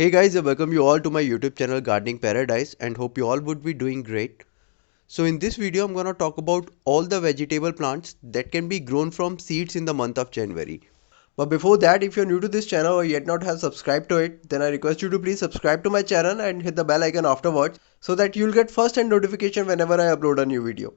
Hey guys, I welcome you all to my YouTube channel Gardening Paradise and hope you all would be doing great. So in this video I'm gonna talk about all the vegetable plants that can be grown from seeds in the month of January. But before that, if you're new to this channel or yet not have subscribed to it, then I request you to please subscribe to my channel and hit the bell icon afterwards so that you'll get first hand notification whenever I upload a new video.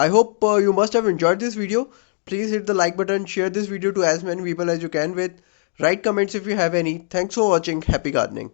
I hope you must have enjoyed this video. Please hit the like button, share this video to as many people as you can with. Write comments if you have any. Thanks for watching. Happy gardening.